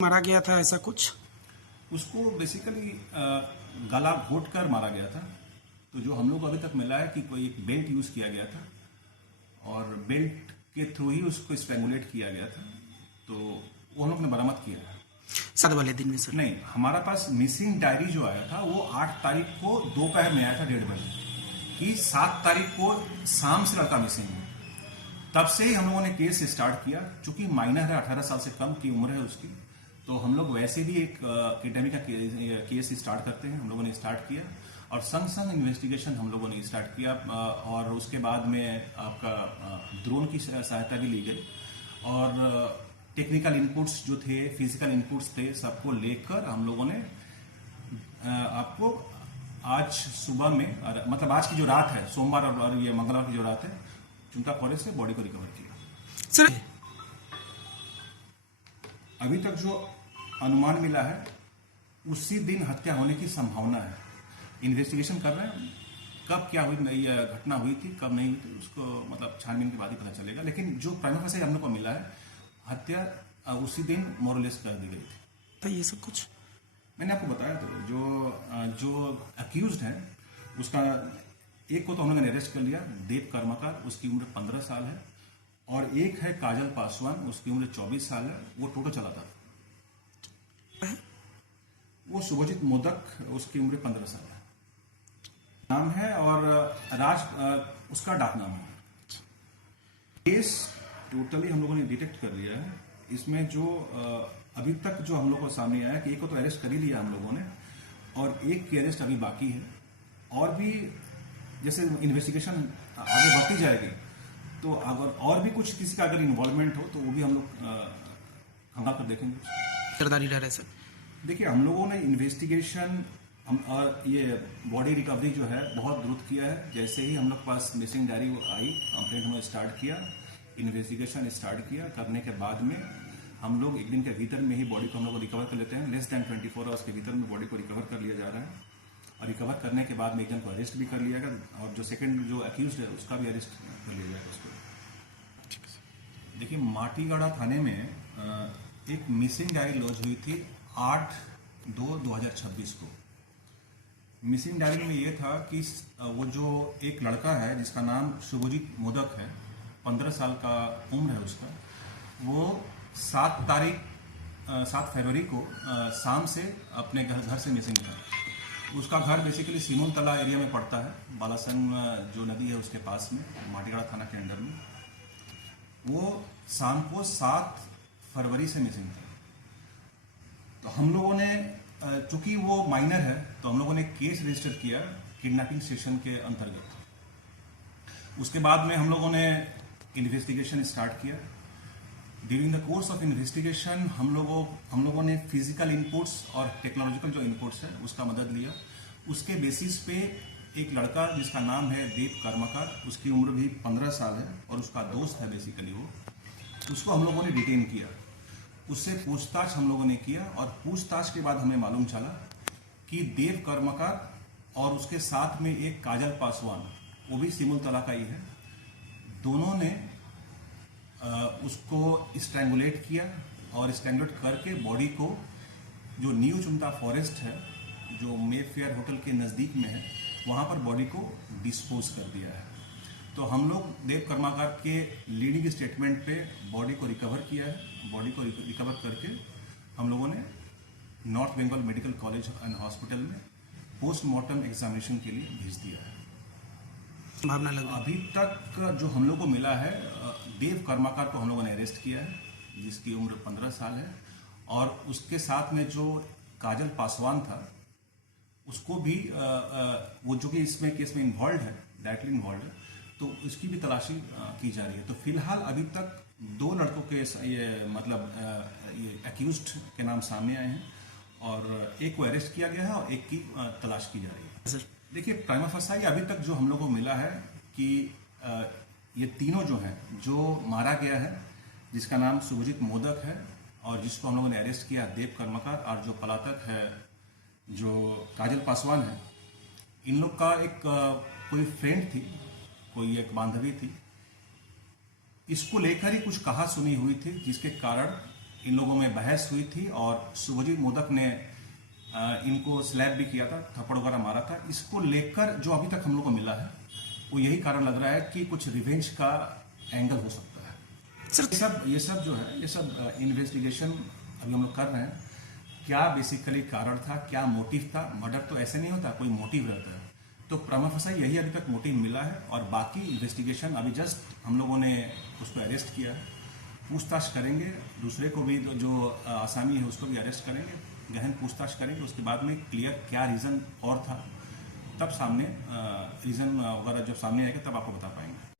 मारा गया था, ऐसा कुछ? उसको बेसिकली गला घोट कर मारा गया था। तो जो हम लोग को अभी तक मिला है कि कोई एक बेल्ट यूज किया गया था और बेल्ट के थ्रू ही उसको स्ट्रैंगुलेट किया गया था। तो वो हम लोग ने बरामद किया है। 7 वाले दिन में सर? नहीं, हमारा पास मिसिंग डायरी जो आया था वो 8 तारीख को दोपहर में आया था 1:30 बजे कि 7 तारीख को शाम से लड़का मिसिंग है। तब से ही हम लोगों ने केस स्टार्ट किया। चूंकि माइनर है, 18 साल से कम की उम्र है उसकी, तो हम लोग वैसे भी एक किडनैपिंग का केस स्टार्ट करते हैं। हम लोगों ने स्टार्ट किया और संग संग इन्वेस्टिगेशन हम लोगों ने स्टार्ट किया। और उसके बाद में आपका ड्रोन की सहायता भी ली गई और टेक्निकल इनपुट्स जो थे, फिजिकल इनपुट्स थे, सबको लेकर हम लोगों ने आपको आज सुबह में, मतलब आज की जो रात है, सोमवार और ये मंगलवार की जो रात है, चुनका फॉरेस्ट से बॉडी को रिकवर किया। सर अभी तक जो अनुमान मिला है उसी दिन हत्या होने की संभावना है। इन्वेस्टिगेशन कर रहे हैं, कब क्या हुई, ये घटना हुई थी कब नहीं हुई थी उसको मतलब छानबीन के बाद ही पता चलेगा। लेकिन जो प्राइमा फेसी हम लोग को मिला है, हत्या उसी दिन मोरलेस कर दी गई थी। तो ये सब कुछ मैंने आपको बताया। तो जो अक्यूज्ड है उसका एक को तो हम लोगों ने अरेस्ट कर लिया, देव कर्मकार, उसकी उम्र 15 साल है, और एक है काजल पासवान, उसकी उम्र 24 साल है। वो टोटो चलाता था। वो शुभजीत मोदक, उसकी उम्र 15 साल है नाम है, और राज उसका डाक नाम है। केस टोटली हम लोगों ने डिटेक्ट कर लिया है। इसमें जो अभी तक जो हम लोगों को सामने आया कि एक को तो अरेस्ट कर ही लिया हम लोगों ने, और एक की अरेस्ट अभी बाकी है। और भी जैसे इन्वेस्टिगेशन आगे बढ़ती जाएगी तो अगर और भी कुछ किसी का अगर इन्वॉल्वमेंट हो तो वो भी हम लोग खंगाल कर देखेंगे। किरदारी रह रहे सर? देखिए, हम लोगों ने इन्वेस्टिगेशन और ये बॉडी रिकवरी जो है बहुत द्रुत किया है। जैसे ही हम लोग पास मिसिंग डायरी आई, कंप्लेंट हमने स्टार्ट किया, इन्वेस्टिगेशन स्टार्ट किया। करने के बाद में हम लोग एक दिन के भीतर में ही बॉडी को हम लोग रिकवर कर लेते हैं। लेस देन 24 आवर्स के भीतर में बॉडी को रिकवर कर लिया जा रहा है। और रिकवर करने के बाद में एक जन को अरेस्ट भी कर लिया गया, और जो सेकंड जो अक्यूज्ड है उसका भी अरेस्ट कर लिया जाएगा उसको। देखिए, माटीगढ़ा थाने में एक मिसिंग डायरी लॉन्च हुई थी 8/2/2026 को। मिसिंग डायरी में ये था कि वो जो एक लड़का है जिसका नाम शुभजीत मोदक है, 15 साल का उम्र है उसका, वो 7 फरवरी को शाम से अपने घर से मिसिंग था। उसका घर बेसिकली सीमोनतला एरिया में पड़ता है, बालासंग जो नदी है उसके पास में, माटीगढ़ा थाना के अंडर में। वो शाम को 7 फरवरी से मिसिंग था। तो हम लोगों ने, चूंकि वो माइनर है, तो हम लोगों ने केस रजिस्टर किया किडनैपिंग सेक्शन के अंतर्गत। उसके बाद में हम लोगों ने इन्वेस्टिगेशन स्टार्ट किया। During the course of investigation हम लोगों ने फिजिकल इनपुट्स और टेक्नोलॉजिकल जो इनपुट्स है उसका मदद लिया। उसके बेसिस पे एक लड़का जिसका नाम है देव कर्मकार, उसकी उम्र भी 15 साल है और उसका दोस्त है बेसिकली वो, उसको हम लोगों ने डिटेन किया। उससे पूछताछ हम लोगों ने किया, और पूछताछ के बाद हमें मालूम चला कि देव कर्मकार और उसके साथ में एक काजल पासवान, वो भी सिमुलतला का ही है, दोनों ने उसको स्ट्रैंगुलेट किया, और स्ट्रैंगुलेट करके बॉडी को जो न्यू चुनका फॉरेस्ट है जो मेफेयर होटल के नज़दीक में है, वहाँ पर बॉडी को डिस्पोज कर दिया है। तो हम लोग देव कर्माकार के लीडिंग स्टेटमेंट पे बॉडी को रिकवर किया है। बॉडी को रिकवर करके हम लोगों ने north Bengal medical college and hospital में पोस्टमार्टम एग्जामिनेशन के लिए भेज दिया है। भावना लगा अभी तक जो हम लोग को मिला है, देव कर्माकार को हम लोगों ने अरेस्ट किया है जिसकी उम्र 15 साल है, और उसके साथ में जो काजल पासवान था उसको भी वो जो कि इसमें केस में इन्वॉल्व है, डायरेक्टली इन्वॉल्व है, तो उसकी भी तलाशी की जा रही है। तो फिलहाल अभी तक 2 लड़कों के ये अक्यूज्ड के नाम सामने आए हैं, और एक को अरेस्ट किया गया है और एक की तलाश की जा रही है। सर देखिए, प्राइमा फेसी अभी तक जो हम लोगों को मिला है कि ये तीनों जो हैं, जो मारा गया है जिसका नाम शुभजीत मोदक है, और जिसको हम लोगों ने अरेस्ट किया देव कर्मकार, और जो पलातक है जो काजल पासवान है, इन लोग का एक कोई फ्रेंड थी, कोई एक बांधवी थी, इसको लेकर ही कुछ कहा सुनी हुई थी, जिसके कारण इन लोगों में बहस हुई थी और शुभजीत मोदक ने इनको स्लैप भी किया था, थप्पड़ वगैरह मारा था। इसको लेकर जो अभी तक हम लोग को मिला है वो यही कारण लग रहा है कि कुछ रिवेंज का एंगल हो सकता है। सर ये सब जो है, ये सब इन्वेस्टिगेशन अभी हम लोग कर रहे हैं। क्या बेसिकली कारण था, क्या मोटिव था? मर्डर तो ऐसे नहीं होता, कोई मोटिव रहता है। तो प्रमा फसाई यही अभी तक मोटिव मिला है और बाकी इन्वेस्टिगेशन अभी जस्ट हम लोगों ने उसको अरेस्ट किया है, पूछताछ करेंगे। दूसरे को भी जो आसामी है उसको भी अरेस्ट करेंगे, गहन पूछताछ करेंगे। उसके बाद में क्लियर क्या रीज़न और था, तब सामने रीज़न वगैरह जब सामने आएगा तब आपको बता पाएंगे।